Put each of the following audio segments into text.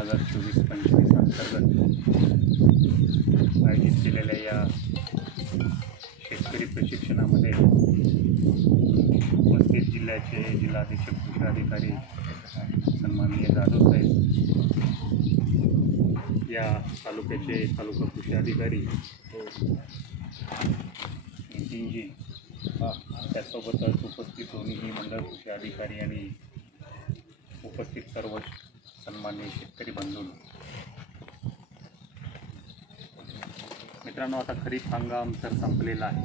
2024-25 अंतर्गत आयोजित केलेल्या या शेतकरी प्रशिक्षणामध्ये उपस्थित जिल्ह्याचे जिल्हाधीक्षक कृषी अधिकारी सन्माननीय जाधव साहेब, या तालुक्याचे तालुका कृषी अधिकारी नितीनजी, त्यासोबतच उपस्थित दोन्ही मंडळ कृषी अधिकारी आणि उपस्थित सर्व सन्माननीय शेतकरी बंधू मित्रांनो, आता खरीप हंगाम तर संपलेला आहे.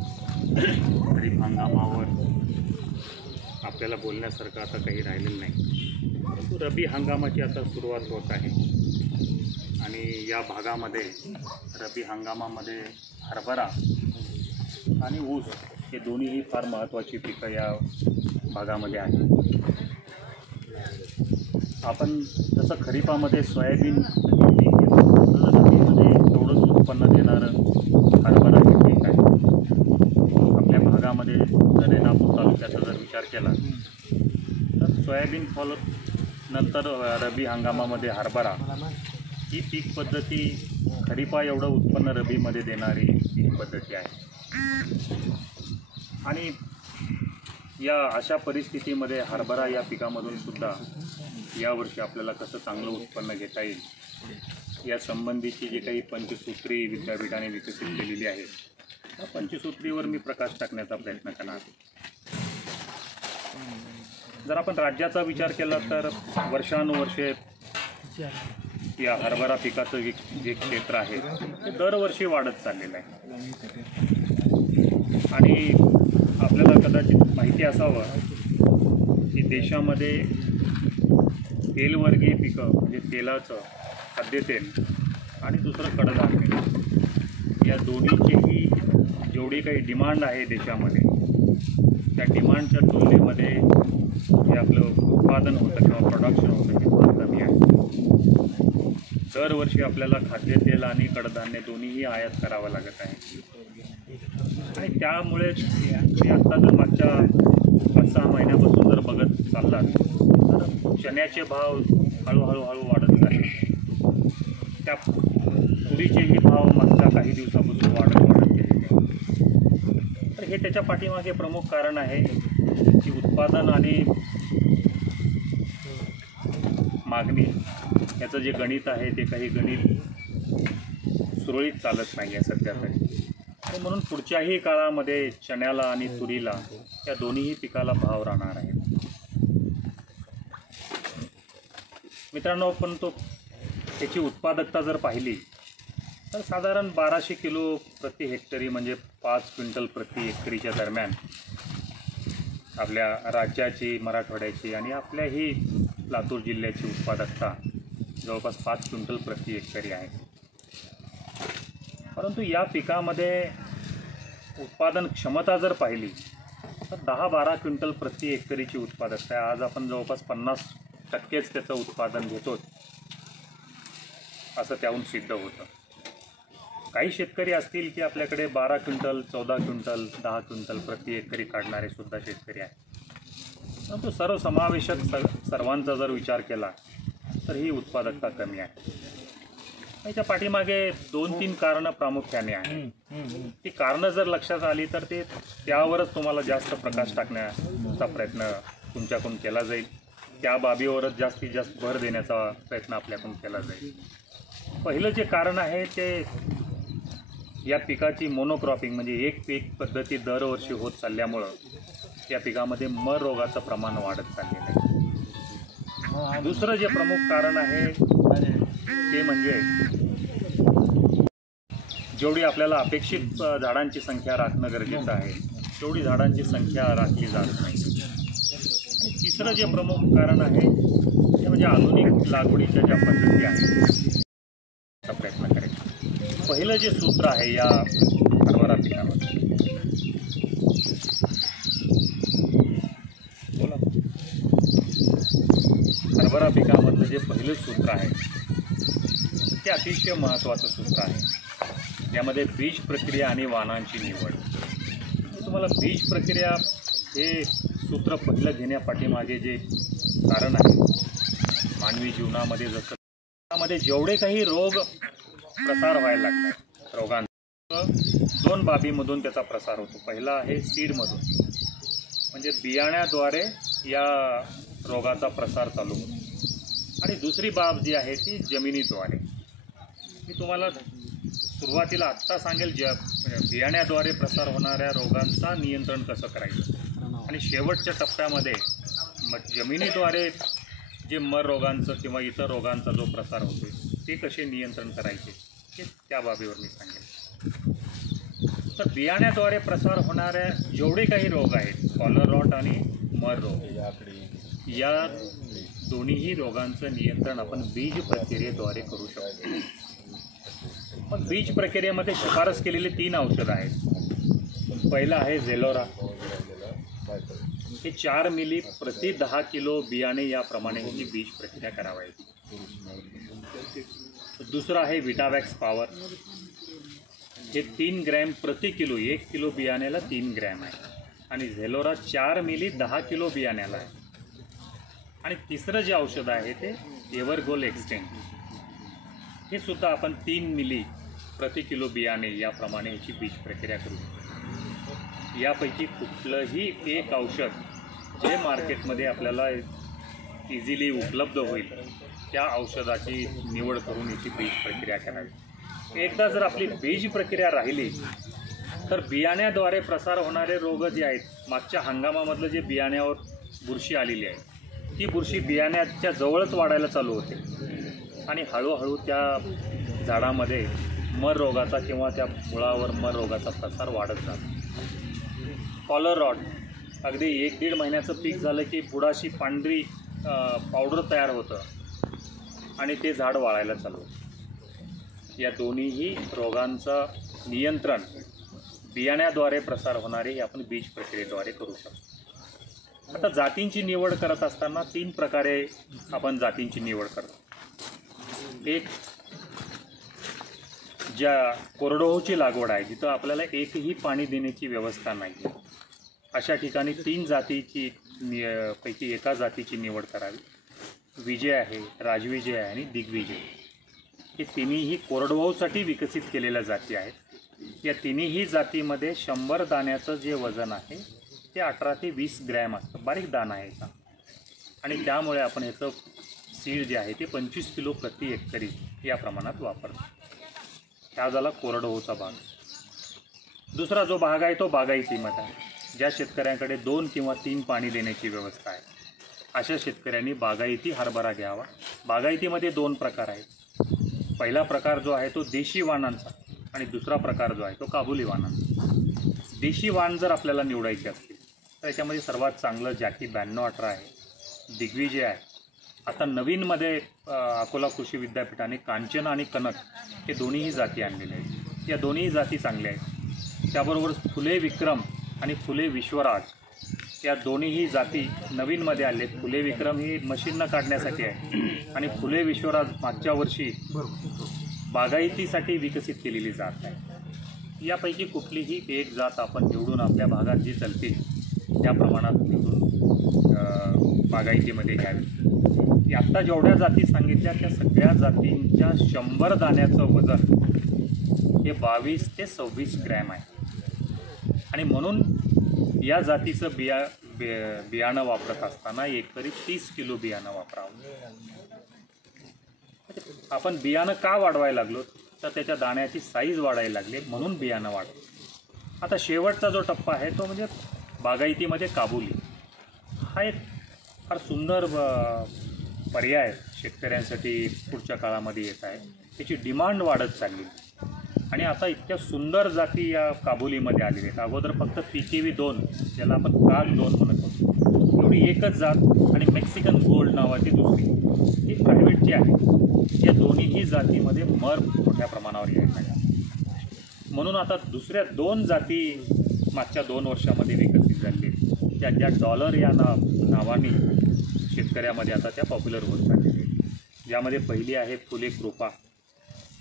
खरीप हंगामावर आपल्याला बोलण्यासारखं आता काही राहिलेलं नाही, परंतु रब्बी हंगामाची आता सुरुवात होत आहे आणि या भागामध्ये रब्बी हंगामामध्ये हरभरा आणि ऊस हे दोन्हीही फार महत्त्वाची पिकं या भागामध्ये आहेत. आपण जसं खरीपामध्ये सोयाबीन पीक घेतो, तसं रब्बीमध्ये तेवढंच उत्पन्न देणारं हरभरा हे पीक आहे. आपल्या भागामध्ये जर रेणापूर तालुक्याचा जर विचार केला तर सोयाबीन नंतर रब्बी हंगामामध्ये हरभरा ही पीक पद्धती खरीपा एवढं उत्पन्न रब्बीमध्ये देणारी पीक पद्धती आहे. आणि या अशा परिस्थितीमध्ये हरभरा या पिकामधून सुद्धा यावर्षी आपल्याला कसं चांगलं उत्पन्न घेता येईल या संबंधीची जी काही पंचसूत्री विद्यापीठाने विकसित केलेली आहे, त्या पंचसूत्रीवर मी प्रकाश टाकण्याचा प्रयत्न करणार. जर आपण राज्याचा विचार केला तर वर्षानुवर्षे या हरभरा पिकाचं जे क्षेत्र आहे ते दरवर्षी वाढत चाललेलं आहे. आणि आपल्याला कदाचित माहिती असावं की देशामध्ये तेलवर्गीय पिकं म्हणजे तेलाचं खाद्यतेल आणि दुसरं कडधान्य या दोन्हीचीही जेवढी काही डिमांड आहे देशामध्ये, त्या डिमांडच्या तुलनेमध्ये जे आपलं उत्पादन होतं किंवा प्रोडक्शन होतं ते फार कमी आहे. दरवर्षी आपल्याला खाद्यतेल आणि कडधान्य दोन्हीही आयात करावं लागत आहे. आणि त्यामुळे तुम्ही आत्ता जर मागच्या 5-6 महिन्यापासून जर बघत चाललात तर चण्याचे भाव हळूहळू वाढत झाले. त्या तुरीचेही भाव मागच्या काही दिवसापासून वाढत गेलेले. तर हे त्याच्या पाठीमागे प्रमुख कारण आहे की उत्पादन आणि मागणी याचं जे गणित आहे ते काही गणित सुरळीत चालत नाही आहे सध्या तरी. म्हणून पुढच्याही काळामध्ये चण्याला आणि तुरीला या दोन्हीही पिकाला भाव राहणार आहे. मित्रांनो, पण त्याची उत्पादकता जर पाहिली तर साधारण 1200 किलो प्रति हेक्टरी म्हणजे 5 क्विंटल प्रति हेक्टरीच्या दरम्यान आपल्या राज्याची, मराठवाड्याची आणि आपल्याही लातूर जिल्ह्याची उत्पादकता जवळपास 5 क्विंटल प्रति हेक्टरी आहे. परंतु या पिकामध्ये उत्पादन क्षमता जर पाहिली तर 10-12 क्विंटल प्रति हेक्टरीची उत्पादकता आहे. आज आपण जवळपास 50% त्याचं उत्पादन घेतो असं त्याहून सिद्ध होतं. काही शेतकरी असतील की आपल्याकडे 12 क्विंटल, 14 क्विंटल, 10 क्विंटल प्रति हेक्टरी काढणारे सुद्धा शेतकरी आहेत. परंतु सर्वसमावेशक सर्वांचा जर विचार केला तर ही उत्पादकता कमी आहे. याच्या पाठीमागे 2-3 कारणं प्रामुख्याने आहेत. ती कारणं जर लक्षात आली तर त्यावरच तुम्हाला जास्त प्रकाश टाकण्याचा प्रयत्न तुमच्याकडून केला जाईल. त्या बाबीवरच जास्तीत जास्त भर देण्याचा प्रयत्न आपल्याकडून केला जाईल. पहिलं जे कारण आहे ते या पिकाची मोनोक्रॉपिंग म्हणजे एक पीक पद्धती दरवर्षी होत चालल्यामुळं या पिकामध्ये मर रोगाचं प्रमाण वाढत चाललेलं आहे. दुसरं जे प्रमुख कारण आहे ते म्हणजे जेवढी आपल्याला अपेक्षित झाडांची संख्या राखणं गरजेचं आहे तेवढी झाडांची संख्या राखली जात नाही. आणि तिसरं जे प्रमुख कारण आहे ते म्हणजे आधुनिक लागवडीच्या ज्या पद्धती आहेत त्याचा प्रयत्न करायचा. पहिलं जे सूत्र आहे या हरभरा पिकामध्ये, हरभरा पिकामधलं जे पहिलं सूत्र आहे ते अतिशय महत्त्वाचं सूत्र आहे. यामध्ये बीज प्रक्रिया आणि वाणांची निवड. तुम्हाला बीज प्रक्रिया हे सूत्र पहिलं घेण्यापाठीमागे जे कारण आहे मानवी जीवनामध्ये जसं त्यामध्ये जेवढे काही रोग प्रसार व्हायला लागतात रोगांचा, दोन बाबीमधून त्याचा प्रसार होतो. पहिला आहे सीडमधून, म्हणजे बियाण्याद्वारे या रोगाचा प्रसार चालू होतो. आणि दुसरी बाब जी आहे ती जमिनीद्वारे. मी तुम्हाला सुरुवातीला आत्ता सांगेल बियाण्याद्वारे प्रसार होणाऱ्या रोगांचा नियंत्रण कसं करायचं, आणि शेवटच्या टप्प्यामध्ये जमिनीद्वारे जे मर रोगांचं किंवा इतर रोगांचा जो प्रसार होतो ते कसे नियंत्रण करायचे हे त्या बाबीवर मी सांगेन. तर बियाण्याद्वारे प्रसार होणाऱ्या जेवढे काही रोग आहेत, कॉलर रॉट आणि मर रोग, या दोन्हीही रोगांचं नियंत्रण आपण बीज प्रक्रियेद्वारे करू शकतो. मग बीज प्रक्रियेमध्ये शिफारस केलेली 3 औषधं आहेत. पहिलं आहे झेलोरा, हे 4 मिली प्रति 10 किलो बियाणे याप्रमाणे ही बीज प्रक्रिया करावी. दुसरं आहे विटावॅक्स पॉवर, हे 3 ग्रॅम प्रति किलो, 1 किलो बियाण्याला 3 ग्रॅम आहे. आणि झेलोरा 4 मिली 10 किलो बियाण्याला आहे. आणि तिसरं जे औषध आहे ते एव्हरगोल एक्सटेंड, हे सुद्धा आपण 3 मिली प्रति किलो बियाणे याप्रमाणे याची बीज प्रक्रिया करू शकतो. यापैकी कुठलंही एक औषध जे मार्केटमध्ये आपल्याला इझिली उपलब्ध होईल त्या औषधाची निवड करून याची बीज प्रक्रिया करावी. एकदा जर आपली बीज प्रक्रिया राहिली तर बियाण्याद्वारे प्रसार होणारे रोग जे आहेत, मागच्या हंगामामधलं जे बियाण्यावर बुरशी आलेली आहे ती बुरशी बियाण्याच्या जवळच वाढायला चालू होते आणि हळूहळू त्या झाडामध्ये मर रोगाचा किंवा त्या मुळावर मर रोगाचा प्रसार वाढत जातो. कॉलर रॉट अगदी 1-1.5 महिन्याचं पीक झालं की बुडाशी पांढरी पावडर तयार होतं आणि ते झाड वाळायला चालू होतं. या दोन्हीही रोगांचं नियंत्रण बियाण्याद्वारे प्रसार होणारे हे आपण बीज प्रक्रियेद्वारे करू शकतो. आता जातींची निवड करत असताना 3 प्रकारे आपण जातींची निवड करतो. एक, ज्या कोरडवाहूची लागवड आहे, जिथं आपल्याला एकही पाणी देण्याची व्यवस्था नाही आहे, अशा ठिकाणी 3 जातीची पैकी एका जातीची निवड करावी. विजय आहे, राजविजय आहे आणि दिग्विजय. हे तिन्हीही कोरडवाहूसाठी विकसित केलेल्या जाती आहेत. या तिन्हीही जातीमध्ये 100 दाण्याचं जे वजन आहे ते 18 ते 20 ग्रॅम असतं. बारीक दाणा आहे याचा. आणि त्यामुळे आपण ह्याचं सीड जे आहे ते 25 किलो प्रति एकरी या प्रमाणात वापरतो. हा झाला कोरडवाहूचा भाग. दुसरा जो भाग आहे तो बागायतीमध्ये आहे. ज्या शेतकऱ्यांकडे 2 किंवा 3 पाणी देण्याची व्यवस्था आहे अशा शेतकऱ्यांनी बागायती हरभरा घ्यावा. बागायतीमध्ये 2 प्रकार आहेत. पहिला प्रकार जो आहे तो देशी वाणांचा आणि दुसरा प्रकार जो आहे तो काबुली वाणांचा. देशी वाण जर आपल्याला निवडायचे असतील तर याच्यामध्ये सर्वात चांगलं जॅकी 9218 आहे, दिग्विजय आहे. आता नवीनमध्ये अकोला कृषी विद्यापीठाने कांचन आणि कनक हे दोन्हीही जाती आणलेल्या आहेत. या दोन्ही जाती चांगल्या आहेत. त्याबरोबर फुले विक्रम आणि फुले विश्वराज या दोन्हीही जाती नवीनमध्ये आले. फुले विक्रम ही मशीननं काढण्यासाठी आहे आणि फुले विश्वराज मागच्या वर्षी बागायतीसाठी विकसित केलेली जात आहे. यापैकी कुठलीही एक जात आपण निवडून आपल्या भागात जी चालतील त्या प्रमाणात निवडून बागायतीमध्ये घ्यावी. आत्ता जेवढ्या जाती सांगितल्या त्या सगळ्या जातींच्या 100 दाण्याचं वजन हे 22 ते 26 ग्रॅम आहे. आणि म्हणून या जातीचं बियाणं वापरत असताना एकरी 30 किलो बियाणं वापरावं. आपण बियाणं का वाढवायला लागलो तर त्याच्या दाण्याची साईज वाढायला लागली म्हणून बियाणं वाढतं. आता शेवटचा जो टप्पा आहे तो म्हणजे बागायतीमध्ये काबुली. हा एक फार सुंदर पर्याय शेतकऱ्यांसाठी पुढच्या काळामध्ये येत आहे. त्याची डिमांड वाढत चालली आणि आता इतक्या सुंदर जाती या काबुलीमध्ये आलेल्या आहेत. अगोदर फक्त PKV 2 ज्याला आपण काग 2 म्हणत होतो एवढी एकच जात आणि मेक्सिकन गोल्ड नावाची दुसरी ही प्रायव्हेटची आहे. या दोन्हीही जातीमध्ये मर मोठ्या प्रमाणावर यायला लागला. म्हणून आता दुसऱ्या 2 जाती मागच्या 2 वर्षामध्ये विकसित झालेल्या आहेत. ज्या डॉलर या नावाने शेतकऱ्यामध्ये आता त्या पॉप्युलर होत चाललेल्या आहेत. ज्यामध्ये पहिली आहे फुले कृपा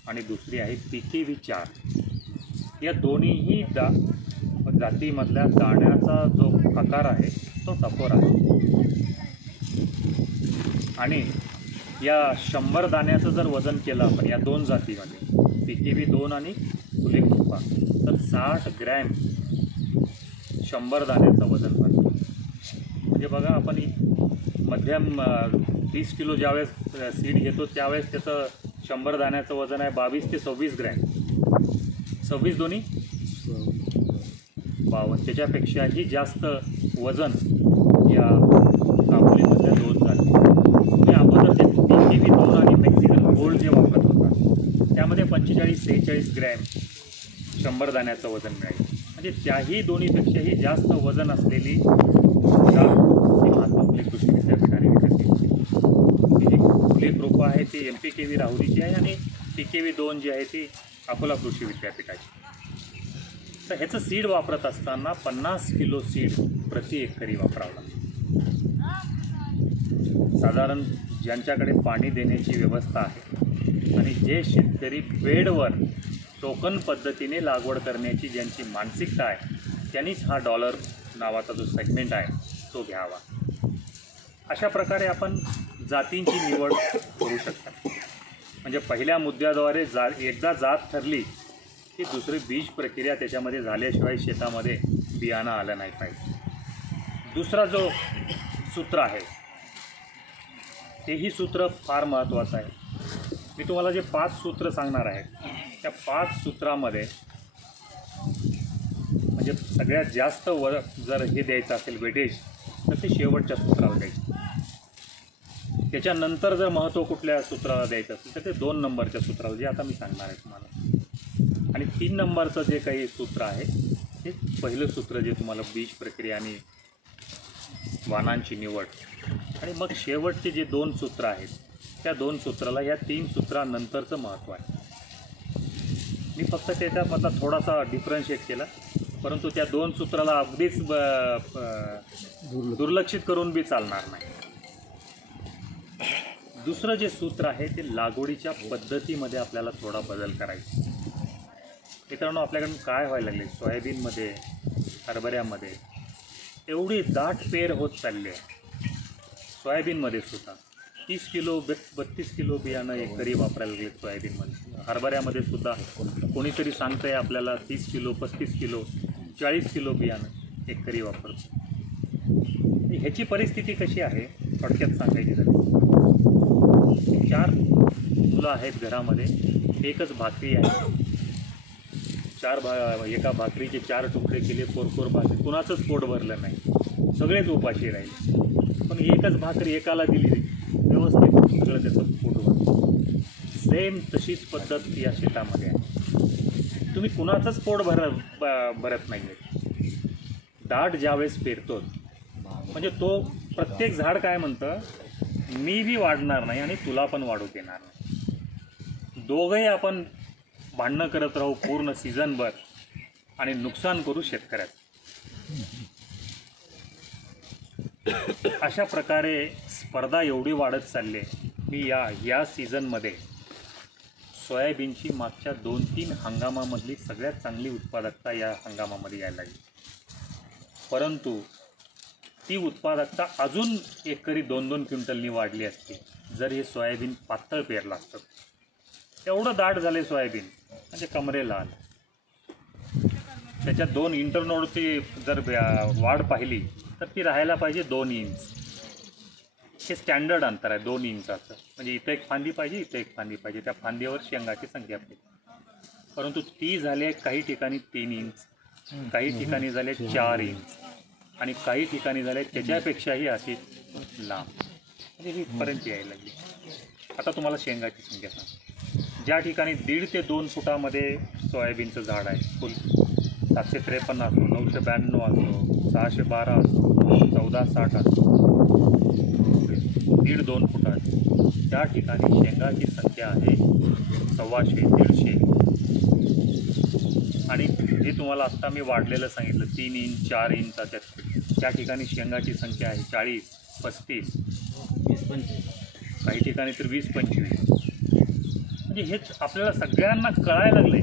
आणि दुसरी आहे PKV 4. या दोन्हीही जातीमधल्या दाण्याचा जो आकार आहे तो टपोर आहे आणि या 100 दाण्याचं जर वजन केलं आपण या दोन जातीमध्ये PKV 2 आणि फुले कृपा, तर 60 ग्रॅम 100 दाण्याचं वजन बनतं. म्हणजे बघा आपण मध्यम 30 किलो ज्यावेळेस सीड घेतो त्यावेळेस त्याचं 100 दाण्याचं वजन आहे 22 ते 26 ग्रॅम. 26 दोन्ही 52, त्याच्यापेक्षाही जास्त वजन या काबुलीमधल्या दोन जाती. तुम्ही अगोदर ते PKV 2 आणि मेक्सिकन गोल्ड जे वापरत होता त्यामध्ये 45-46 ग्रॅम 100 दाण्याचं वजन मिळालं. म्हणजे त्याही दोन्हीपेक्षाही जास्त वजन असलेली जात ही महात्मा फुले कृषी विद्यापीठाने विकसित केली. जी फुले कृपा आहे ती MPKV राहुरीची आहे आणि PKV 2 जी आहे ती अकोला कृषी विद्यापीठाची. तर ह्याचं सीड वापरत असताना 50 किलो सीड प्रति एकरी वापरावं लागतं. साधारण ज्यांच्याकडे पाणी देण्याची व्यवस्था आहे आणि जे शेतकरी बेडवर टोकन पद्धतीने लागवड करण्याची ज्यांची मानसिकता आहे त्यांनीच हा डॉलर नावाचा जो सेगमेंट आहे तो घ्यावा. अशा प्रकारे आपण जातींची निवड करू शकता. म्हणजे पहिल्या मुद्द्याद्वारे एकदा जात ठरली की दुसरी बीज प्रक्रिया त्याच्यामध्ये झाल्याशिवाय शेतामध्ये बियाणं आलं नाही पाहिजे. दुसरा जो सूत्र आहे तेही सूत्र फार महत्त्वाचं आहे. मी तुम्हाला जे 5 सूत्र सांगणार आहे त्या 5 सूत्रामध्ये म्हणजे सगळ्यात जास्त जर हे द्यायचं असेल वेटेज तर ते शेवटच्या सूत्राला द्यायचं. त्याच्यानंतर जर महत्त्व कुठल्या सूत्राला द्यायचं असेल तर ते 2 नंबरच्या सूत्राला, जे आता मी सांगणार आहे तुम्हाला. आणि 3 नंबरचं जे काही सूत्र आहे ते पहिलं सूत्र जे तुम्हाला बीज प्रक्रिया आणि वाणांची निवड, आणि मग शेवटचे जे 2 सूत्र आहेत त्या 2 सूत्राला या 3 सूत्रानंतरचं महत्त्व आहे. मी फक्त त्याच्यामधला थोडासा डिफरन्शिएट केला, परंतु त्या 2 सूत्राला अगदीच दुर्लक्षित करून बी चालणार नाही. दुसरं जे सूत्र आहे ते लागवडीच्या पद्धतीमध्ये आपल्याला थोडा बदल करायचा. मित्रांनो, आपल्याकडून काय व्हायला लागले, सोयाबीनमध्ये हरभऱ्यामध्ये एवढी दाट पेर होत चालली आहे. सोयाबीनमध्ये सुद्धा 30 किलो 32 किलो बियाणं एकरी वापरायला लागले सोयाबीनमध्ये. हरभऱ्यामध्ये सुद्धा कोणीतरी सांगतं आहे आपल्याला 30 किलो 35 किलो 40 किलो बियाणं एकरी वापरतो. ह्याची परिस्थिती कशी आहे थोडक्यात सांगायची झाली. 4 मुलं आहेत घरामध्ये, एकच भाकरी आहे. एका भाकरीचे 4 तुकडे केले, कोरकोर भाकरी, कुणाचंच पोट भरलं नाही, सगळेच उपाशी राहिले. पण एकच भाकरी एकाला दिली, व्यवस्थित सगळं त्याचं पोट भरलं. सेम तशीच पद्धत या शेतामध्ये आहे. तुम्ही कुणाचंच पोट भरत नाही आहे. दाट ज्यावेळेस पेरतो म्हणजे तो प्रत्येक झाड काय म्हणतं, मी बी वाढणार नाही आणि तुला पण वाढू देणार नाही. दोघंही आपण भांडणं करत राहू पूर्ण सीझनभर आणि नुकसान करू शेतकऱ्याचं. अशा प्रकारे स्पर्धा एवढी वाढत चालली आहे. मी या सीझनमध्ये सोयाबीनची मागच्या 2-3 हंगामामधली सगळ्यात चांगली उत्पादकता या हंगामामध्ये यायला लागली. परंतु ती उत्पादकता अजून एकरी 2-2 क्विंटलनी वाढली असती जर हे सोयाबीन पातळ पेरलं असतं. एवढं दाट झालं सोयाबीन म्हणजे कमरेला आलं. त्याच्यात 2 इंटरनोडची जर वाढ पाहिली तर ती राहायला पाहिजे 2 इंच. हे स्टँडर्ड अंतर आहे 2 इंचाचं. म्हणजे इथं एक फांदी पाहिजे, इथं एक फांदी पाहिजे, त्या फांदीवर शेंगाची संख्या पाहिजे. परंतु ती झाली काही ठिकाणी 3 इंच, काही ठिकाणी झाले 4 इंच आणि काही ठिकाणी झाले त्याच्यापेक्षाही अशी लांब. म्हणजे ही इथपर्यंत यायला लागली. आता तुम्हाला शेंगाची संख्या सांग. ज्या ठिकाणी 1.5 ते 2 फुटामध्ये सोयाबीनचं झाड आहे, फुल 753 असो, 992 असो, 612 असो, 1460 असो, 1.5-2 फुटात त्या ठिकाणी शेंगाची संख्या आहे 125-150. आणि हे तुम्हाला आत्ता मी वाढलेलं सांगितलं 3 इंच 4 इंच. त्या ठिकाणी शेंगाची संख्या आहे 40-35, 20-25, काही ठिकाणी तर 20-25. म्हणजे हेच आपल्याला सगळ्यांना कळायला लागले.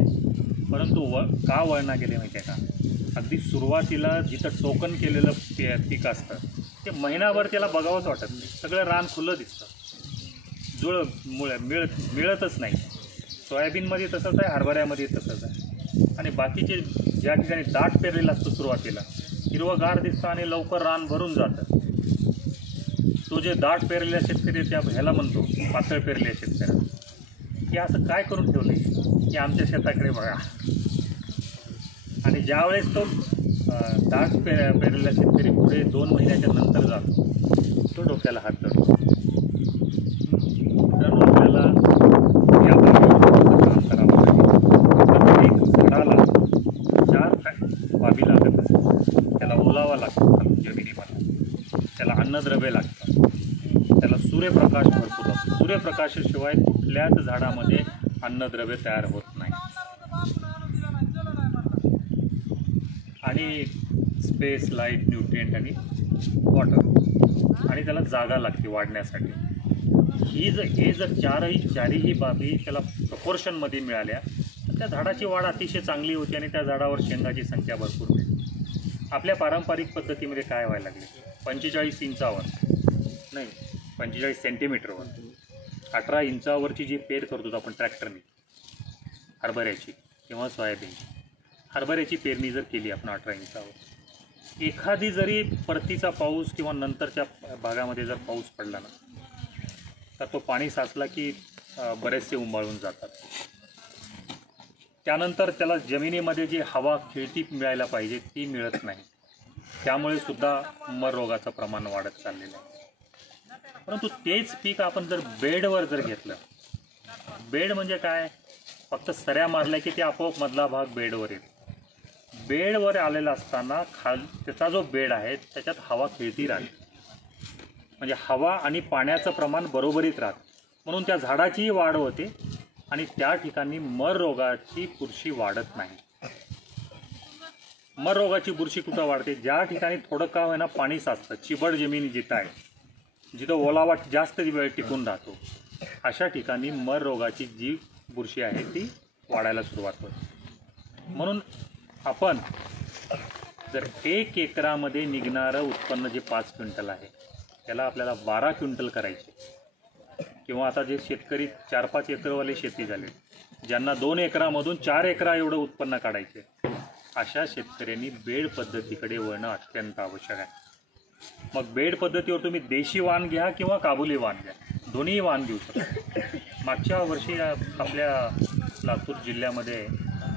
परंतु का वळणा गेले माहिती आहे का, अगदी सुरुवातीला जिथं टोकन केलेलं पीक असतं ते महिनाभर त्याला बघावंच वाटत नाही. सगळं रान खुलं दिसतं. मिळतच नाही. सोयाबीनमध्ये तसंच आहे, हरभऱ्यामध्ये तसंच आहे. आणि बाकीचे ज्या ठिकाणी दाट पेरलेला असतो सुरुवातीला हिरवंगार दिसतं आणि लवकर रान भरून जातं, तो जे दाट पेरलेल्या शेतकरी त्या ह्याला म्हणतो पातळ पेरलेल्या शेतकऱ्याला की असं काय करून ठेवलं की आमच्या शेताकडे बघा. आणि ज्यावेळेस तो दाट पेरलेला शेतकरी पुढे 2 महिन्याच्या नंतर जातो, तो डोक्याला हात धरतो. तर आपल्याला या काम करावं लागेल. एक झाडाला 4 बाबी लागत असतात. त्याला ओलावा लागतो जमिनीमध्ये, त्याला अन्नद्रव्य लागतं, त्याला सूर्यप्रकाश भरपूर लागतो. सूर्यप्रकाशाशिवाय कुठल्याच झाडामध्ये अन्नद्रव्य तयार होत नाही. आणि स्पेस, लाईट, न्यूट्रिएंट आणि वॉटर, आणि त्याला जागा लागते वाढण्यासाठी. हे जर चारही बाबी त्याला प्रपोर्शनमध्ये मिळाल्या तर त्या झाडाची वाढ अतिशय चांगली होती आणि त्या झाडावर शेंगाची संख्या भरपूर मिळते. आपल्या पारंपरिक पद्धतीमध्ये काय व्हायला लागले, 45 इंचावर नाही 45 सेंटीमीटरवर 18 इंचावरची जी पेर करतो आपण ट्रॅक्टरने हरभऱ्याची किंवा सोयाबीनची, हरभऱ्याची पेरणी जर केली आपण 18 इंचावर, एखादी जरी परतीचा पाऊस किंवा नंतरच्या भागामध्ये जर पाऊस पडला ना तर तो पाणी साचला की बरेचसे उंबाळून जातात. त्यानंतर त्याला जमिनीमध्ये जी हवा खेळती मिळायला पाहिजे ती मिळत नाही. त्यामुळे सुद्धा मर रोगाचं प्रमाण वाढत चाललेलं आहे. परंतु तेच पीक आपण जर बेडवर जर घेतलं, बेड म्हणजे काय, फक्त सऱ्या मारल्या की ते आपोआप मधला भाग बेडवर येतो. बेडवर आलेला असताना त्याचा जो बेड आहे त्याच्यात हवा खेळती राहते, म्हणजे हवा आणि पाण्याचं प्रमाण बरोबरीत राहतं. म्हणून त्या झाडाचीही वाढ होते आणि त्या ठिकाणी मर रोगाची बुरशी वाढत नाही. मर रोगाची बुरशी कुठं वाढते, ज्या ठिकाणी थोडं का होईना पाणी साचतं, चिबड जमीन जिथं आहे, जिथं ओलावा जास्त वेळ टिकून राहतो, अशा ठिकाणी मर रोगाची जी बुरशी आहे ती वाढायला सुरुवात होते. म्हणून आपण जर 1 एकरामध्ये निघणारं उत्पन्न जे 5 क्विंटल आहे त्याला आपल्याला 12 क्विंटल करायचे. किंवा आता जे शेतकरी 4-5 एकरवाले शेती झाले, ज्यांना 2 एकरामधून 4 एकरा एवढं उत्पन्न काढायचे, अशा शेतकऱ्यांनी बेड पद्धतीकडे वळणं अत्यंत आवश्यक आहे. मग बेड पद्धतीवर तुम्ही देशी वाण घ्या किंवा काबुली वाण घ्या, दोन्ही वाण घेऊ शकता. मागच्या वर्षी आपल्या लातूर जिल्ह्यामध्ये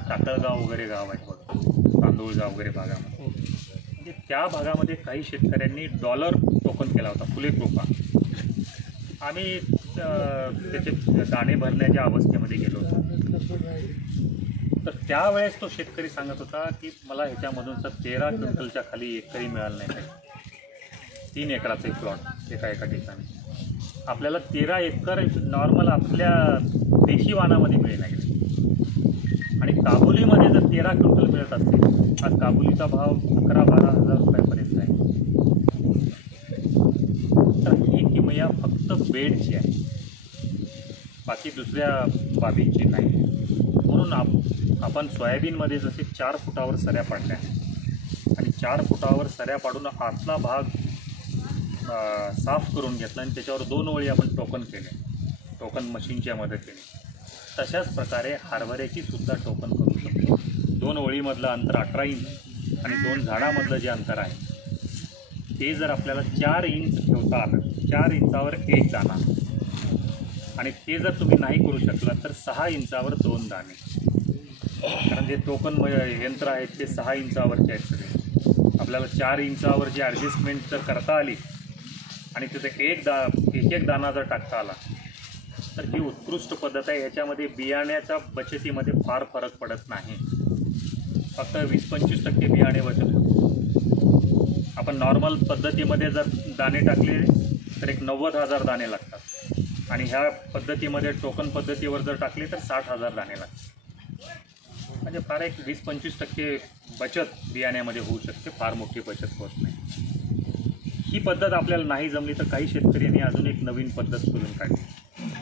टाकळगाव वगैरे गाव आहेत बघा, तांदूळगाव वगैरे भागामध्ये, म्हणजे त्या भागामध्ये काही शेतकऱ्यांनी डॉलर टोकन केला होता, फुले कृपा. आम्ही त्याचे दाणे भरण्याच्या अवस्थेमध्ये गेलो होतो. तर त्यावेळेस तो शेतकरी सांगत होता की मला ह्याच्यामधून 13 क्विंटलच्या खाली एकही मिळालं नाही. 3 एकराचा प्लॉट एका ठिकाणी आपल्याला 13 एकर नॉर्मल आपल्या देशी वाणामध्ये मिळेल नाही. आणि काबुलीमध्ये जर 13 क्विंटल मिळत असतील, आज काबुलीचा भाव 11-12 हजार रुपयापर्यंत आहे. तर ही किमया फक्त बेडची आहे, बाकी दुसऱ्या बाबींची नाही. म्हणून आपण सोयाबीनमध्ये जसे 4 फुटावर सऱ्या पाडल्या आणि 4 फुटावर सऱ्या पाडून आतला भाग साफ करून घेतला आणि त्याच्यावर 2 ओळी आपण टोकन केले, टोकन मशीनच्या मदतीने. तशाच प्रकारे हरभऱ्याची सुद्धा टोकन करू शकतो. 2 ओळीमधलं अंतर 18 इंच आणि 2 झाडामधलं जे अंतर आहे ते जर आपल्याला 4 इंच ठेवता आलं, 4 इंचावर 1 दाणा, आणि ते जर तुम्ही नाही करू शकला तर 6 इंचावर 2 दाणे. कारण जे टोकन यंत्र आहेत ते 6 इंचावरचे आहेत सगळे. आपल्याला 4 इंचावर जी ॲडजस्टमेंट जर करता आली आणि तिथे एक दाणा जर टाकता आला तर ही उत्कृष्ट पद्धत आहे. ह्याच्यामध्ये बियाण्याच्या बचतीमध्ये फार फरक पडत नाही, फक्त 20-25% बियाणे बचत होते. आपण नॉर्मल पद्धतीमध्ये जर दाणे टाकले तर एक 90,000 दाणे लागतात आणि ह्या पद्धतीमध्ये टोकन पद्धतीवर जर टाकले तर 60,000 दाणे लागतात. म्हणजे फार एक 20-25% बचत बियाण्यामध्ये होऊ शकते, फार मोठी बचत होत नाही. ही पद्धत आपल्याला नाही जमली तर काही शेतकऱ्यांनी अजून एक नवीन पद्धत शोधून काढली,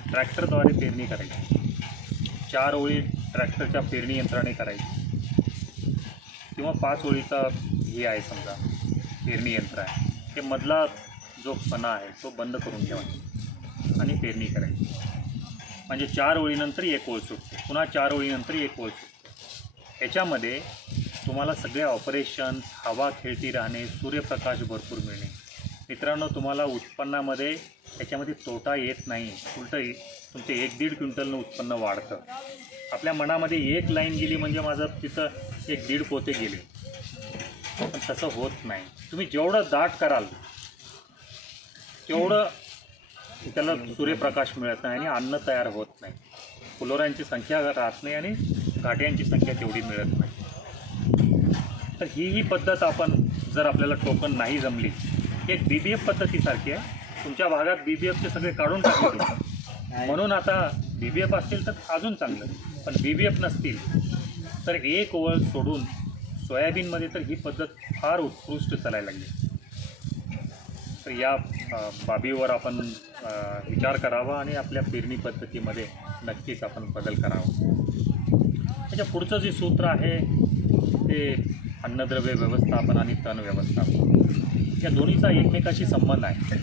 ट्रॅक्टरद्वारे पेरणी करायची. 4 ओळी ट्रॅक्टरच्या पेरणी यंत्राने करायची किंवा 5 ओळीचा हे आहे समजा पेरणी यंत्र आहे, ते मधला जो फणा आहे तो बंद करून ठेवायचा आणि पेरणी करायची. म्हणजे 4 ओळीनंतर एक ओळ सुटते, पुन्हा 4 ओळीनंतर एक ओळ सुटते. याच्यामध्ये तुम्हाला सगळे ऑपरेशन्स, हवा खेळती राहणे, सूर्यप्रकाश भरपूर मिळणे. मित्रांनो, तुम्हाला उत्पन्नामध्ये याच्यामध्ये तोटा येत नाही, उलटं तुमचे 1-1.5 क्विंटलनं उत्पन्न वाढतं. आपल्या मनामध्ये एक लाईन गेली म्हणजे माझं तिथं 1-1.5 पोते गेले, पण तसं होत नाही. तुम्ही जेवढं दाट कराल तेवढं त्याला सूर्यप्रकाश मिळत नाही आणि अन्न तयार होत नाही. फुलोऱ्यांची संख्या राहत नाही आणि घाट्यांची संख्या तेवढी मिळत नाही. तर ही पद्धत आपण जर आपल्याला टोकन नाही जमली, एक BBF पद्धतीसारखी आहे. तुमच्या भागात BBFचे सगळे काढून टाकले तुम्ही, म्हणून आता BBF असतील तर अजून चांगलं, पण BBF नसतील तर एक ओळ सोडून सोयाबीनमध्ये तर ही पद्धत फार उत्कृष्ट चालायला लागली. तर या बाबीवर आपण विचार करावा आणि आपल्या पेरणी पद्धतीमध्ये नक्कीच आपण बदल करावा. त्याच्या पुढचं जे सूत्र आहे ते अन्नद्रव्य व्यवस्थापन आणि तण व्यवस्थापन, या दोन्हीचा एकमेकाशी संबंध आहे.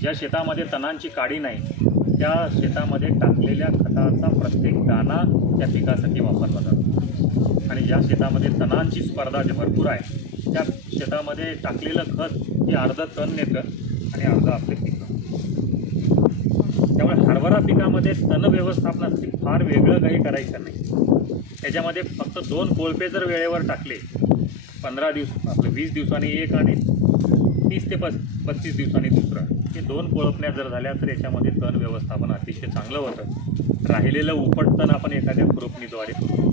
ज्या शेतामध्ये तणांची काडी नाही त्या शेतामध्ये टाकलेल्या खताचा प्रत्येक दाणा त्या पिकासाठी वापरला जातो, आणि ज्या शेतामध्ये तणांची स्पर्धा जे भरपूर आहे त्या शेतामध्ये टाकलेलं खत हे अर्धं तण नेतं आणि अर्धं आपले पिकं. त्यामुळे हरभरा पिकामध्ये तण व्यवस्थापनासाठी फार वेगळं काही करायचं नाही. त्याच्यामध्ये फक्त 2 कोळपे जर वेळेवर टाकले, 15 दिवस आपलं 20 दिवसांनी एक आणि 30 ते 35 दिवसांनी दुसरं, हे 2 कोळपण्या जर झाल्या तर याच्यामध्ये तण व्यवस्थापन अतिशय चांगलं होतं. राहिलेलं उपटतण आपण एखाद्या खुरपणीद्वारे करू.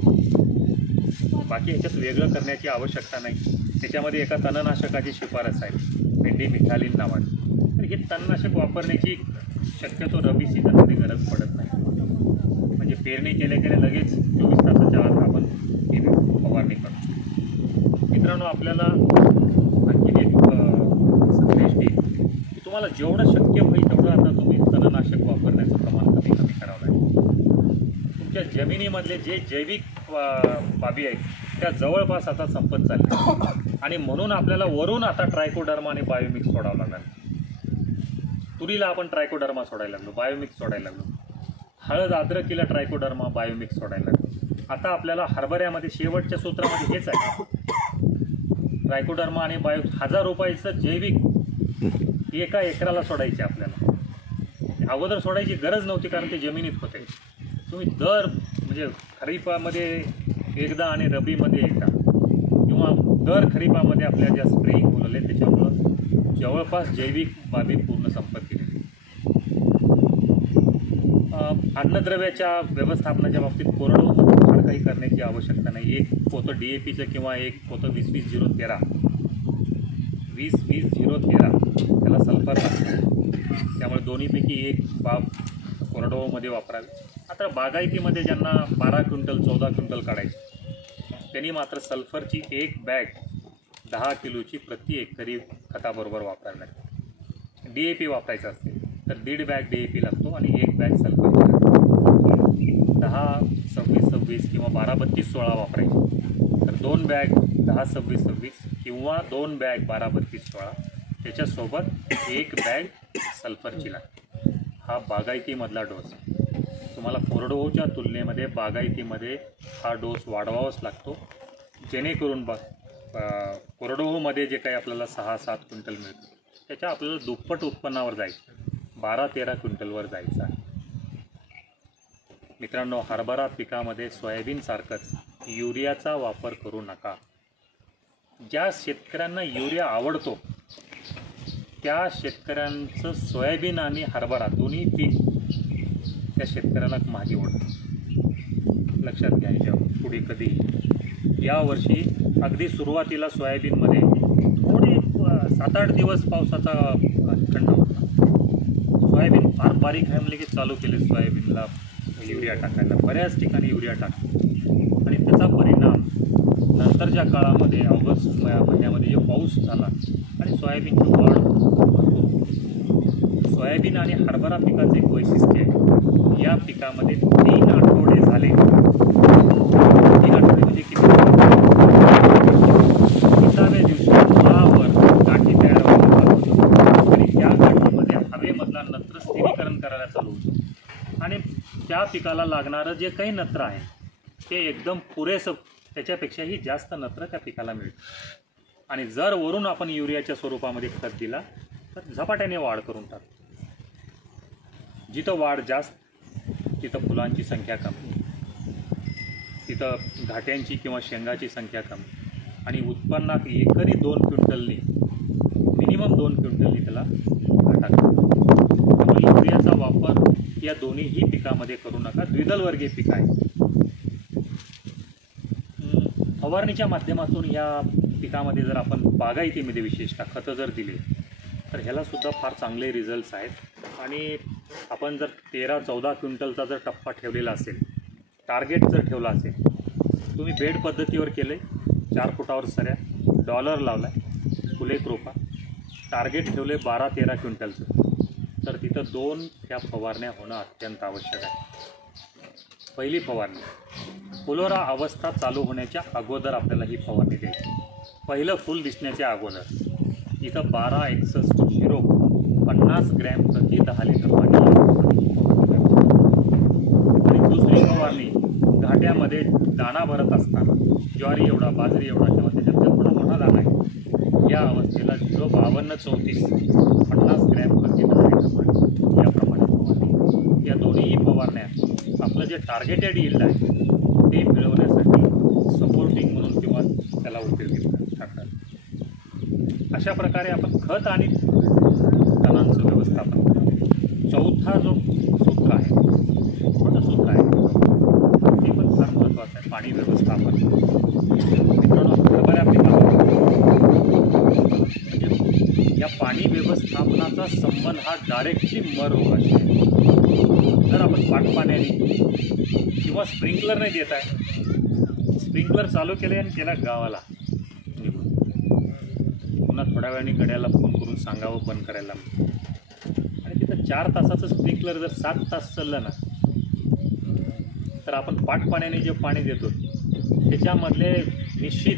बाकी ह्याच्यात वेगळं करण्याची आवश्यकता नाही. त्याच्यामध्ये एका तणनाशकाची शिफारस आहे, पेंडिमिथालिन नावाची. तर हे तणनाशक वापरण्याची शक्यतो रबी सीझनमध्ये गरज पडत नाही. म्हणजे पेरणी केल्या लगेच 24 तासाच्या आत आपण ही फवारणी करतो. मित्रांनो, आपल्याला आणखी एक संदेश देईल की तुम्हाला जेवढं शक्य होईल तेवढं आता तुम्ही तणनाशक वापरण्याचं प्रमाण कमी करावं लागेल. तुमच्या जमिनीमधले जे जैविक बाबी आहेत त्या जवळपास आता संपत चालल्या, आणि म्हणून आपल्याला वरून आता ट्रायकोडर्मा आणि बायोमिक्स सोडावं लागणार. तुरीला आपण ट्रायकोडर्मा सोडायला लागलो, बायोमिक्स सोडायला लागलो. हळद अद्रकीला ट्रायकोडर्मा, बायोमिक्स सोडायला लागलो. आता आपल्याला हरभऱ्यामध्ये शेवटच्या सूत्रामध्ये हेच आहे, ट्रायकोडर्मा आणि बायो 1000 रुपयाचं जैविक एका एकराला सोडायचे आपल्याला. अगोदर सोडायची गरज नव्हती कारण ते जमिनीत होते. तुम्ही दर म्हणजे खरीपामध्ये एकदा आणि रबीमध्ये एकदा किंवा दर खरीपामध्ये आपल्या ज्या स्प्रेइंग बोलले त्याच्यामुळं जवळपास जैविक बाबी पूर्ण संपत गेलेली. अन्नद्रव्याच्या व्यवस्थापनाच्या बाबतीत कोरडवाहू फार काही करण्याची आवश्यकता नाही. एक पोतं DAPचं किंवा एक पोतं 20-20-0-13 20-20-0-13 त्याला सल्फर लागतं. त्यामुळे दोन्हीपैकी एक बाब कोरडवाहूमध्ये वापरावी. आता बागायतीमध्ये ज्यांना 12 क्विंटल 14 क्विंटल काढायचे त्यांनी मात्र सल्फरची एक बॅग 10 किलोची प्रति एकरी खताबरोबर वापरायला लागते. DAP वापरायचं असेल तर 1.5 बॅग DAP लागतो आणि 1 बॅग सल्फर. 10-26-26 किंवा 12-32-16 वापरायची तर 2 बॅग 10-26-26 किंवा 2 बॅग 12-32-16 त्याच्यासोबत 1 बॅग सल्फरची लागते. हा बागायतीमधला डोस. तुम्हाला कोरडवाहूच्या तुलनेमध्ये बागायतीमध्ये हा डोस वाढवावाच लागतो, जेणेकरून कोरडवाहूमध्ये जे काही आपल्याला 6-7 क्विंटल मिळतं त्याच्या आपल्याला दुप्पट उत्पन्नावर जायचं, 12-13 क्विंटलवर जायचं आहे. मित्रांनो, हरभरा पिकामध्ये सोयाबीनसारखंच युरियाचा वापर करू नका. ज्या शेतकऱ्यांना युरिया आवडतो त्या शेतकऱ्यांचं सोयाबीन आणि हरभरा दोन्ही पीक त्या शेतकऱ्याला माझी ओढ लक्षात घ्यायच्या पुढे कधी. यावर्षी अगदी सुरुवातीला सोयाबीनमध्ये थोडे 7-8 दिवस पावसाचा खंड होता. सोयाबीन फार बारीक आहे म्हणजे की चालू केले सोयाबीनला युरिया टाकायला, बऱ्याच ठिकाणी युरिया टाकतो आणि त्याचा परिणाम नंतरच्या काळामध्ये ऑगस्ट महिन्यामध्ये जो पाऊस झाला आणि सोयाबीनची वाढ सोयाबीन आणि हरभरा पिकाचं एक वैशिष्ट्य आहे, या पिकामध्ये 3 आठवडे झाले. 3 आठवडे म्हणजे किती? 30व्या दिवशी मावर गाठी तयार व्हायला लागतात आणि त्या गाठीमध्ये हवेमधला नत्र स्थिरीकरण करायला चालू होतं आणि त्या पिकाला लागणारं जे काही नत्र आहे ते एकदम पुरेसं, त्याच्यापेक्षाही जास्त नत्र त्या पिकाला मिळतं। आणि जर वरून आपण युरियाच्या स्वरूपामध्ये खत दिला तर झपाट्याने वाढ करून टाकतो। जिथं वाढ जास्त तिथं फुलांची संख्या कमी, तिथं घाट्यांची किंवा शेंगाची संख्या कमी आणि उत्पन्नात एकरी 2 क्विंटलनी, मिनिमम 2 क्विंटलनी त्याला घाटा करतो। त्यामुळे युरियाचा वापर या दोन्हीही पिकामध्ये करू नका, द्विदलवर्गीय पीक आहे। फवारणीच्या माध्यमातून या पिकामध्ये जर आपण बागायतीमध्ये विशेषतः खतं जर दिले तर ह्यालासुद्धा फार चांगले रिझल्ट्स आहेत। आणि आपण जर 13-14 क्विंटलचा जर टप्पा ठेवलेला असेल, टार्गेट जर ठेवला असेल, तुम्ही बेड पद्धतीवर केले, 4 फुटावर सऱ्या, डॉलर लावला, फुले रोपा, टार्गेट ठेवले 12-13 क्विंटलचं, तर तिथं 2 ह्या फवारण्या होणं अत्यंत आवश्यक आहे। पहिली फवारणी फुलोरा अवस्था चालू होण्याच्या अगोदर आपल्याला ही फवारणी द्यायची, पहिलं फूल दिसण्याच्या अगोदर। इथं 12-61-0 50 ग्रॅम प्रति 10 लिटर पाणी। आणि दुसरी फवारणी घाट्यामध्ये दाणा भरत असताना, ज्वारी एवढा, बाजरी एवढा किंवा त्याच्यात थोडा मोठा दाणा आहे, या अवस्थेला 0-52-34 50 ग्रॅम प्रति 10 लिटर पाणी याप्रमाणे फवारणी। या दोन्ही फवारण्या आपलं जे टार्गेटेड यील्ड आहे ते मिळवण्यासाठी सपोर्टिंग म्हणून किंवा त्याला उपयोगी ठरतात। अशा प्रकारे आपण खत आणि तणांचं व्यवस्थापन करतो। चौथा जो सूत्र आहे, मोठं सूत्र आहे, ते पण फार महत्त्वाचं आहे, पाणी व्यवस्थापन। मित्रांनो, हरभऱ्या पिकामध्ये म्हणजे या पाणी व्यवस्थापनाचा संबंध हा डायरेक्टली मर रोगाशी आहे। जर आपण पाटपाण्याने किंवा स्प्रिंकलरने देत आहे, स्प्रिंकलर चालू केले आणि केला गावाला निघून, पुन्हा थोड्या वेळाने गड्याला फोन करून सांगावं बंद करायला, आणि तिथं 4 तासाचं स्प्रिंकलर जर 7 तास चाललं ना, तर आपण पाटपाण्याने जे पाणी देतो त्याच्यामधले निश्चित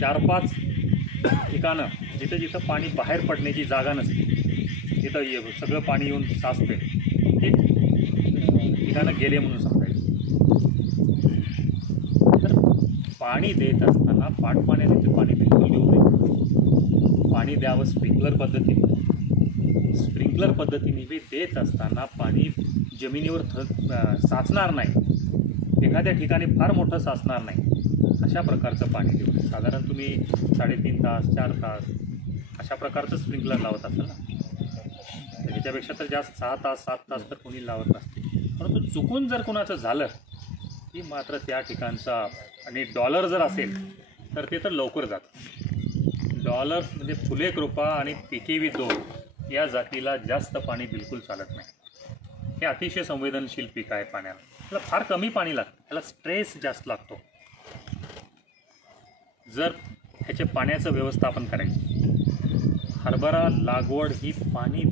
4-5 ठिकाणं जिथं जिथं पाणी बाहेर पडण्याची जागा नसते, तिथं सगळं पाणी येऊन साचते, ते ठिकाणं गेले म्हणून समजायचं। तर पाणी देत असताना पाटपाण्याने ते पाणी बिलकुल देऊ नये, पाणी द्यावं स्प्रिंकलर पद्धतीने। स्प्रिंकलर पद्धतीने बी देत असताना पाणी जमिनीवर साचणार नाही, एखाद्या ठिकाणी फार मोठं साचणार नाही, अशा प्रकारचं पाणी देऊ। साधारण तुम्ही 3.5 तास 4 तास अशा प्रकारचं स्प्रिंकलर लावत असाल ना, त्याच्यापेक्षा तर जास्त 6 तास 7 तास तर कोणी लावत नसते। परंतु चुकून जर कोणाचं झालं की मात्र त्या ठिकाणचा, आणि डॉलर जर असेल तर ते तर लवकर जातं। डॉलर म्हणजे फुले रोपा आणि पिकेवी 2 या जातीला जास्त पाणी बिलकुल चालत नाही। हे अतिशय संवेदनशील पीक आहे पाण्याला, त्याला फार कमी पाणी लागतं, त्याला स्ट्रेस जास्त लागतो। जर ह्याचे पाण्याचं व्यवस्थापन करायचं, हरभरा लागवड ही पाणी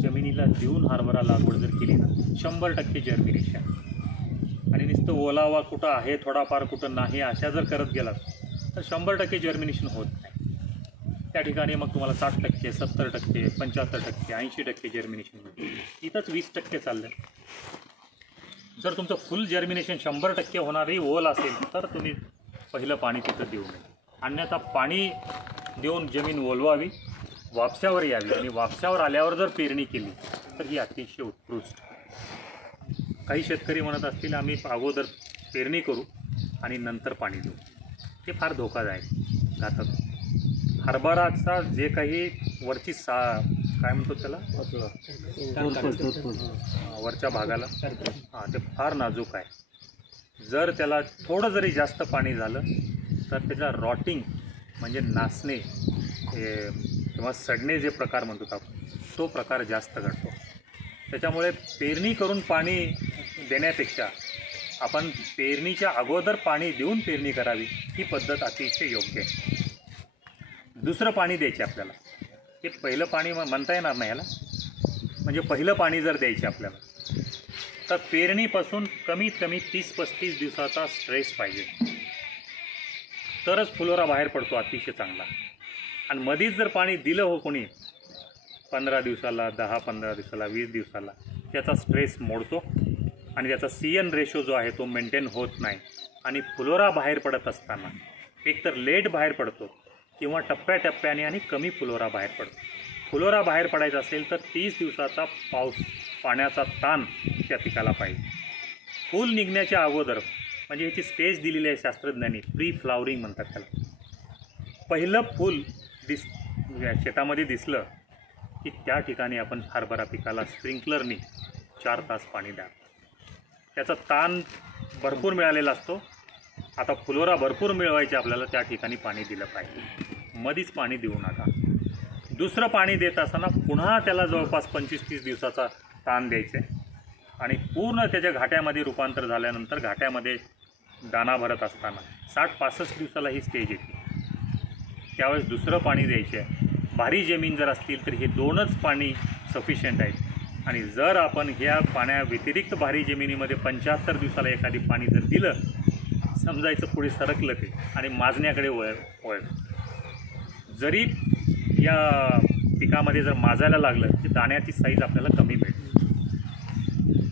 जमिनीला देऊन हरभरा लागवड जर केली ना, 100% जर्मिनेशन। आणि नुसतं ओलावा कुठं आहे थोडाफार कुठं नाही अशा जर करत गेलात तर 100% जर्मिनेशन होत नाही। त्या ठिकाणी मग तुम्हाला 60%, 70%, 75%, 80% जर्मिनेशन होते, इथंच 20% चाललं आहे। जर तुमचं फुल जर्मिनेशन 100% होणारही ओल असेल तर तुम्ही पहिलं पाणी तिथं देऊ नये, अन्यथा पाणी देऊन जमीन ओलवावी, वापशावर यावी, आणि वापशावर आल्यावर जर पेरणी केली तर ही अतिशय उत्कृष्ट। काही शेतकरी म्हणत असतील आम्ही अगोदर पेरणी करू आणि नंतर पाणी देऊ, ते फार धोकादायक, घातक। हरभराचा जे काही वरची काय म्हणतो त्याला, वरच्या भागाला, ते फार नाजूक आहे। जर त्याला थोडं जरी जास्त पाणी झालं तर त्याचा रॉटिंग म्हणजे नाचणे किंवा सडणे जे प्रकार म्हणतो आपण, तो प्रकार जास्त घडतो। त्याच्यामुळे पेरणी करून पाणी देण्यापेक्षा आपण पेरणीच्या अगोदर पाणी देऊन पेरणी करावी, ही पद्धत अतिशय योग्य आहे। दुसरं पाणी द्यायचे आपल्याला, हे पहिलं पाणी म्हणता येणार नाही याला, म्हणजे पहिलं पाणी जर द्यायचे आपल्याला तर पेरणीपासून कमीत कमी 30-35 दिवसाचा स्ट्रेस पाहिजे, तरच फुलोरा बाहेर पडतो अतिशय चांगला। आणि मधीच जर पाणी दिलं हो कोणी 15 दिवसाला, 10-15 दिवसाला, 20 दिवसाला त्याचा स्ट्रेस मोडतो आणि त्याचा CN रेशो जो आहे तो मेंटेन होत नाही आणि फुलोरा बाहेर पडत असताना एकतर लेट बाहेर पडतो किंवा टप्प्याटप्प्याने आणि कमी फुलोरा बाहेर पडतो. फुलोरा बाहेर पडायचा असेल तर 30 दिवसाचा पाण्याचा ताण त्या पिकाला पाहिजे. फूल निघण्याच्या अगोदर म्हणजे ह्याची स्टेज दिलेली आहे शास्त्रज्ञांनी, प्री फ्लावरिंग म्हणतात त्याला. पहिलं फूल शेतामध्ये दिसलं की त्या ठिकाणी आपण हरभरा पिकाला स्प्रिंकलरनी 4 तास पाणी द्या. त्याचा ताण भरपूर मिळालेला असतो. आता फुलोरा भरपूर मिळवायचे आपल्याला, त्या ठिकाणी पाणी दिलं पाहिजे, मधीच पाणी देऊ नका. दुसरं पाणी देत असताना पुन्हा त्याला जवळपास 25-30 दिवसाचा ताण द्यायचे आणि पूर्ण त्याच्या घाट्यामध्ये रूपांतर झाल्यानंतर घाट्यामध्ये दाना भरत असताना 60-65 दिवसाला ही स्टेज येते. त्यावेळेस दुसरं पाणी द्यायचे आहे. भारी जमीन जर असतील तर हे 2च पाणी सफिशियंट आहेत आणि जर आपण ह्या पाण्याव्यतिरिक्त भारी जमिनीमध्ये 75 दिवसाला एखादी पाणी जर दिलं, समजायचं पुढे सरकलं ते आणि माजण्याकडे वळ. जरी या पिकामध्ये जर माजायला लागलं तर दाण्याची साईज आपल्याला कमी मिळते.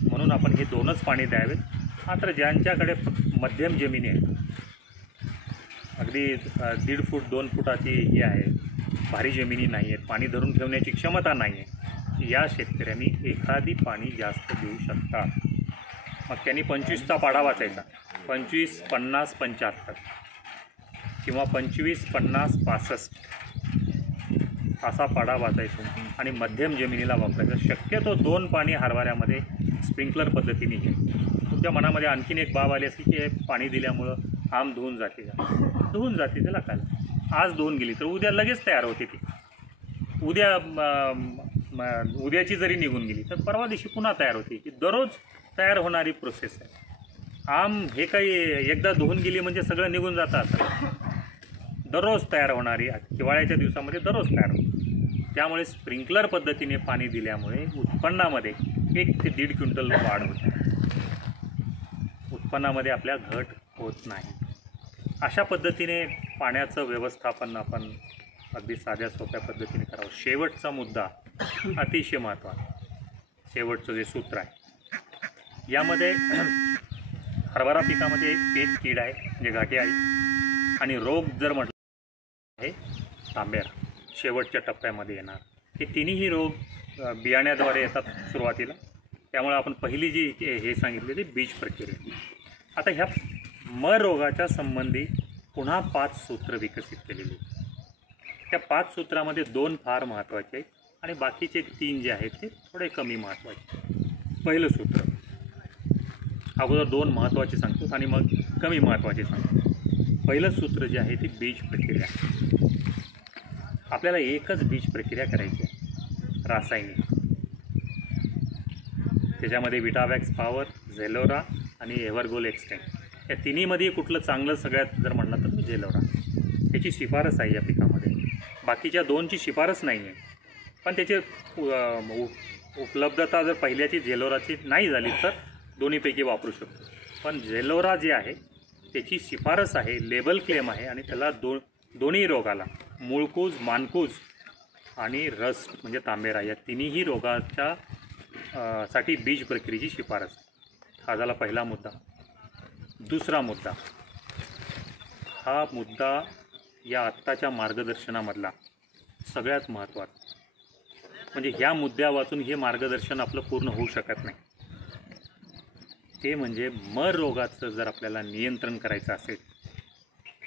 म्हणून आपण हे 2च पाणी द्यावेत. मात्र ज्यांच्याकडे मध्यम जमिनी आहे, अगदी 1.5 फूट 2 फुटाची ही आहे, भारी जमिनी नाही आहेत, पाणी धरून ठेवण्याची क्षमता नाही आहे, या शेतकऱ्यांनी एखादी पाणी जास्त देऊ शकतात. मग त्यांनी 25चा पाडा वाचायचा, 25, 50, 75 किंवा 25, 50, 65 असा पाडा वाचायचो आणि मध्यम जमिनीला वापरायचं. शक्यतो 2 पाणी हरभऱ्यामध्ये स्प्रिंकलर पद्धतीने घे. तुमच्या मनामध्ये आणखीन एक बाब आली असेल की पाणी दिल्यामुळं आम धुवून जाते का? धुवून जाते, त्याला काय. आज धुवून गेली तर उद्या लगेच तयार होते ती. उद्याची जरी निघून गेली तर परवा दिवशी पुन्हा तयार होते. की दररोज तयार होणारी प्रोसेस आहे. आम हे काही एकदा धुवून गेली म्हणजे सगळं निघून जातं असं. दररोज तयार होणारी, हिवाळ्याच्या दिवसामध्ये दररोज तयार होते. त्यामुळे स्प्रिंकलर पद्धतीने पाणी दिल्यामुळे उत्पन्नामध्ये 1 ते 1.5 क्विंटल वाढ होते. उत्पन्नामध्ये आपल्या घट होत नाही. अशा पद्धतीने पाण्याचं व्यवस्थापन आपण अगदी साध्या सोप्या पद्धतीने करावं. शेवटचा मुद्दा अतिशय महत्त्वाचा. शेवटचं जे सूत्र आहे यामध्ये हरभरा पिकामध्ये एक कीड आहे म्हणजे घाटी आहे आणि रोग जर म्हटलं आहे तांबेरा शेवटच्या टप्प्यामध्ये येणार. हे तिन्ही रोग बियाण्याद्वारे येतात सुरुवातीला. त्यामुळे आपण पहिली जी हे सांगितले ते बीज प्रक्रिया. आता ह्या रोगाच्या संबंधी पुन्हा 5 सूत्र विकसित केलेली. त्या 5 सूत्रामध्ये 2 फार महत्त्वाचे आहेत आणि बाकीचे 3 जे आहेत ते थोडे कमी महत्त्वाचे. पहिलं सूत्र, अगोदर 2 महत्त्वाचे सांगतो आणि मग कमी महत्त्वाचे सांगतो. पहिलं सूत्र जे आहे ते बीज प्रक्रिया. आपल्याला एकच बीज प्रक्रिया करायची आहे, रासायनिक. त्याच्यामध्ये विटावॅक्स पॉवर, झेलोरा आणि एव्हरगोल एक्सटेंट या तिन्हीमध्ये कुठलं चांगलं सगळ्यात जर म्हटलं तर झेलोरा. त्याची शिफारस आहे या पिकामध्ये. बाकीच्या 2ची शिफारस नाही आहे, पण त्याची उपलब्धता जर पहिल्याची झेलोराची नाही झाली तर दोन्हीपैकी वापरू शकतो. पण झेलोरा जे आहे त्याची शिफारस आहे, लेबल क्लेम आहे आणि त्याला दोन्ही रोगाला मूळकूज, मानकूज आणि रस्ट म्हणजे तांबेरा या तिन्ही रोगाच्या साठी बीज प्रक्रियेची शिफारस. हा झाला पहिला मुद्दा. दुसरा मुद्दा, हा मुद्दा या आत्ताच्या मार्गदर्शनामधला सगळ्यात महत्त्वाचा. म्हणजे ह्या मुद्द्या वाचून हे मार्गदर्शन आपलं पूर्ण होऊ शकत नाही. ते म्हणजे रोगाचं जर आपल्याला नियंत्रण करायचं असेल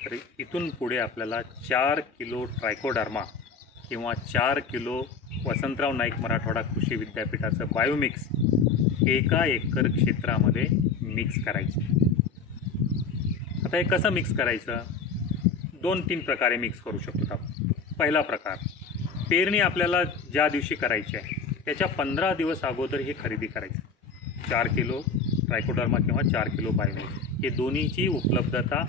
तर इथून पुढे आपल्याला 4 किलो ट्रायकोडर्मा किंवा 4 किलो वसंतराव नाईक मराठवाडा कृषी विद्यापीठाचं बायोमिक्स 1 एकर क्षेत्रामध्ये मिक्स करायचं. आता हे कसं मिक्स करायचं? 2-3 प्रकारे मिक्स करू शकतो आपण. पहिला प्रकार, पेरणी आपल्याला ज्या दिवशी करायची आहे त्याच्या 15 दिवस अगोदर हे खरेदी करायचं. 4 किलो ट्रायकोडर्मा किंवा 4 किलो बायोमिक्स हे दोन्हीची उपलब्धता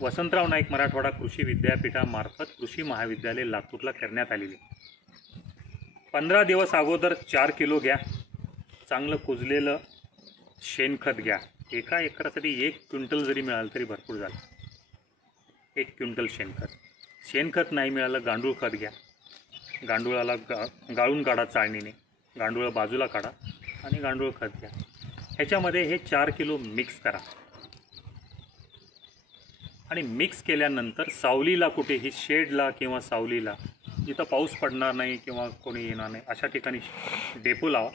वसंतराव नाईक मराठवाडा कृषी विद्यापीठामार्फत कृषी महाविद्यालय लातूरला करण्यात आलेली. 15 दिवस अगोदर 4 किलो घ्या. चांगलं कुजलेलं शेणखत घ्या. 1 एकरासाठी 1 क्विंटल जरी मिळालं तरी भरपूर झालं. 1 क्विंटल शेणखत. शेणखत नाही मिळालं गांडूळ खत घ्या. गांडूळाला गाळून काढा चाळणीने, गांडूळ बाजूला काढा आणि गांडूळ खत घ्या. ह्याच्यामध्ये हे 4 किलो मिक्स करा आणि मिक्स केल्यानंतर सावलीला, कुठेही शेडला किंवा सावलीला, जिथं पाऊस पडणार नाही किंवा कोणी येणार नाही अशा ठिकाणी डेपो लावा.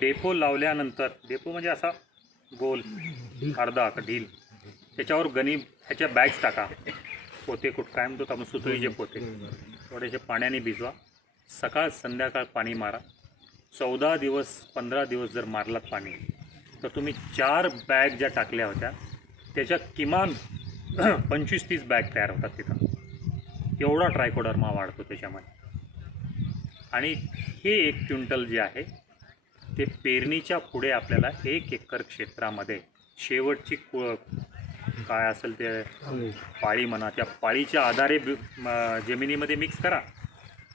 डेपो लावल्यानंतर, डेपो म्हणजे असा गोल अर्धा ढील, त्याच्यावर ह्याच्या बॅग्स टाका, पोते काय म्हणतो आपण, सुतळीचे पोते, थोडेसे पाण्याने भिजवा. सकाळ संध्याकाळ पाणी मारा. 14 दिवस 15 दिवस जर मारलात पाणी तर तुम्ही 4 बॅग ज्या टाकल्या होत्या त्याच्या किमान 25-30 बॅग तयार होतात तिथं. एवढा ट्रायकोडर्मा वाढतो त्याच्यामध्ये. आणि हे 1 क्विंटल जे आहे ते पेरणीच्या पुढे आपल्याला 1 एकर क्षेत्रामध्ये शेवटची काय असेल ते पाळी म्हणा, त्या पाळीच्या आधारे जमिनीमध्ये मिक्स करा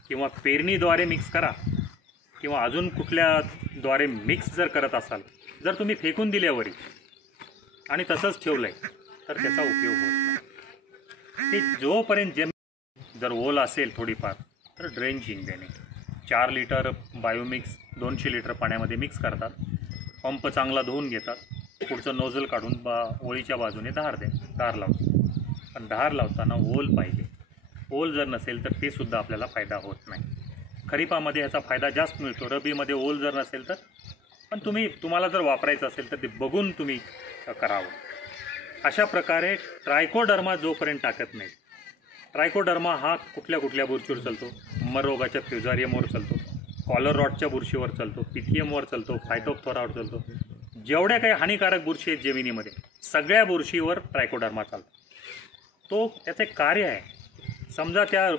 किंवा पेरणीद्वारे मिक्स करा किंवा अजून कुठल्याद्वारे मिक्स जर करत असाल, जर तुम्ही फेकून दिल्यावरी आणि तसंच ठेवलं आहे तर त्याचा उपयोग होत नाही. ते जोपर्यंत जर ओल असेल थोडीफार तर ड्रेंचिंग देणे. 4 लिटर बायोमिक्स 200 लिटर पाण्यामध्ये मिक्स करतात, पंप चांगला धुवून घेतात, पुढचं नोझल काढून ओळीच्या बाजूने धार लावतात. पण धार लावताना ओल पाहिजे. ओल जर नसेल तर ते सुद्धा आपल्याला फायदा होत नाही. खरीपामध्ये याचा फायदा जास्त मिळतो, रब्बीमध्ये ओल जर नसेल तर. पण तुम्हाला जर वापरायचं असेल तर ते बघून तुम्ही करावं. अशा प्रकारे ट्रायकोडर्मा जोपर्यंत टाकत नाही, ट्रायकोडर्मा हा कुठल्या बुरशीवर चालतो, मर रोगाच्या फ्युजारियमवर चालतो, कॉलर रॉटच्या बुरशीवर चालतो, पिथियमवर चालतो, फायटोप्थोरावर चालतो. जेवढ्या काही हानिकारक बुरशी आहेत जमिनीमध्ये सगळ्या बुरशीवर ट्रायकोडर्मा चालतो. तो त्याचे कार्य आहे. समजा त्या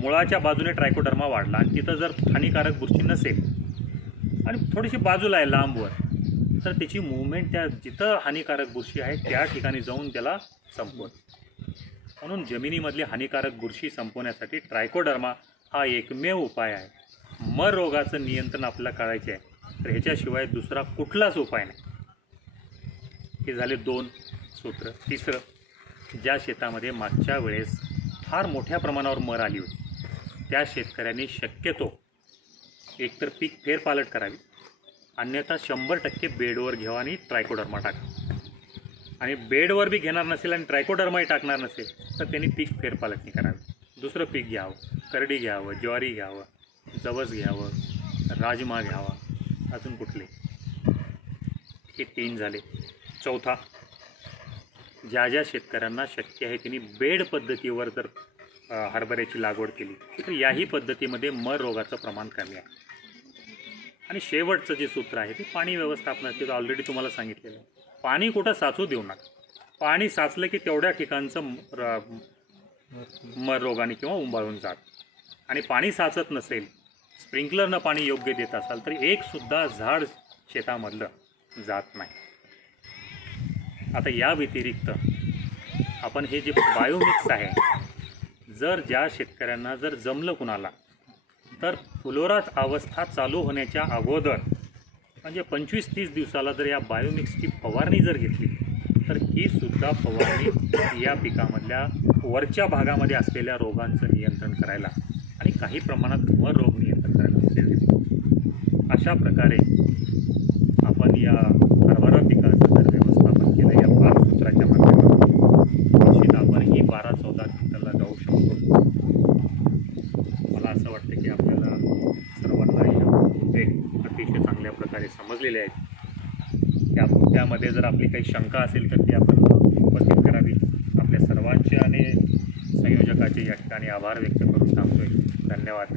मुळाच्या बाजूने ट्रायकोडर्मा वाढला आणि तिथं जर हानिकारक बुरशी नसेल आणि थोडीशी बाजूला आहे लांबवर, तर त्याची मूवमेंट त्या जिथं हानिकारक बुरशी आहे त्या ठिकाणी जाऊन त्याला संपवत. म्हणून जमिनीमधली हानिकारक बुरशी संपवण्यासाठी ट्रायकोडर्मा हा एकमेव उपाय आहे. मर रोगाचं नियंत्रण आपल्याला करायचे आहे तर ह्याच्याशिवाय दुसरा कुठलाच उपाय नाही. हे झाले 2 सूत्र. तिसरं, ज्या शेतामध्ये मागच्या वेळेस फार मोठ्या प्रमाणावर मर आली होती त्या शेतकऱ्यांनी शक्यतो एकतर पीक फेरपालट करावी, अन्यथा 100% बेडवर घ्यावा आणि ट्रायकोडर्मा टाका. आणि बेडवर बी घेणार नसेल आणि ट्रायकोडर्माही टाकणार नसेल तर त्यांनी पीक फेरपालटणी करावी. दुसरं पीक घ्यावं, करडी घ्यावं, ज्वारी घ्यावं, जवस घ्यावं, राजमा घ्यावा, अजून कुठले. हे 3 झाले. चौथा, ज्या शेतकऱ्यांना शक्य आहे त्यांनी बेड पद्धतीवर जर हरभऱ्याची लागवड केली तर याही पद्धतीमध्ये मर रोगाचं प्रमाण कमी आहे. आणि शेवटचं जे सूत्र आहे ते पाणी व्यवस्थापनाचे, ते ऑलरेडी तुम्हाला सांगितलेलं आहे. पाणी कुठं साचू देऊ नका. पाणी साचलं की तेवढ्या ठिकाणचं मर रोगाने किंवा उंबाळून जात. आणि पाणी साचत नसेल, स्प्रिंकलरनं पाणी योग्य देत असाल तर एकसुद्धा झाड शेतामधलं जात नाही. आता या व्यतिरिक्त आपण हे जे बायोमिक्स आहे, जर ज्या शेतकऱ्यांना जर जमलं कुणाला तर फ्लोरा अवस्था चालू होण्याच्या अगोदर म्हणजे 25-30 दिवसाला जर या बायोमिक्सची फवारणी जर घेतली तर ही सुद्धा फवारणी या पिकामधल्या वरच्या भागामध्ये असलेल्या रोगांचं नियंत्रण करायला आणि काही प्रमाणात मर रोग नियंत्रण करायला मदत होते. अशा प्रकारे आपण या हरभरा पिकाचं जर व्यवस्थापन केलं या 5 सूत्राच्या माध्यमातून निश्चित आपण ही 12-14 क्विंटलला जाऊ शकतो. मला असं वाटतं की आपल्याला सर्वांना या मुद्दे अतिशय चांगल्या प्रकारे समजलेले आहेत. त्या मुद्द्यामध्ये जर आपली काही शंका असेल तर ती आपण उपस्थित करावी. आपल्या सर्वांचे आणि संयोजकाचे या ठिकाणी आभार व्यक्त करून थांबतोय. धन्यवाद.